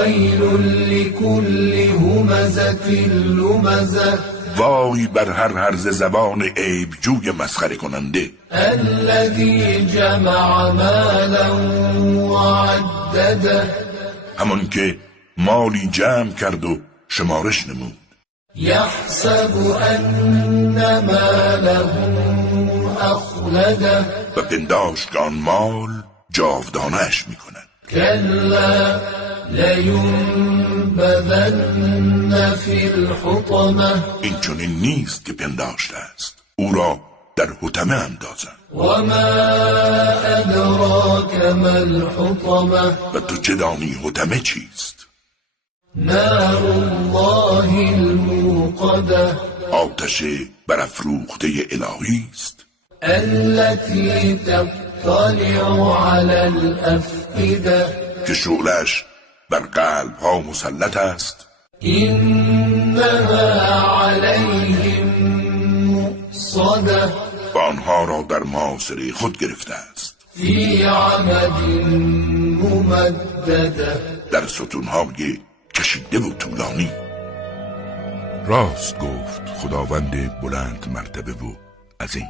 ويل لكل همزة لمزة وای بر هر هرزه زبان عیب جوی مسخره کننده. الذي جمع مالا وعدده همون که مالی جمع کرد و شمارش نمود. يحسب أن ماله أخلده و پنداشت که آن مال جاودانه‌اش میکند. كلا لينبذن في الحطمة این چنین نیست که پنداشته است، او را در حطمه اندازند. وما أدراك ما الحطمة و تو چه دانی حطمه چیست؟ نار الله الموقدة آتش برافروخته الهی است التي تطلع على الأفئدة که شعله‌اش بر قلب ها مسلط است. إنها عليهم مؤصدة و آنها را در محاصره خود گرفته است، في عمد ممددة در ستونهای کشیده و طولانی. راست گفت خداوند بلند مرتبه و عظیم.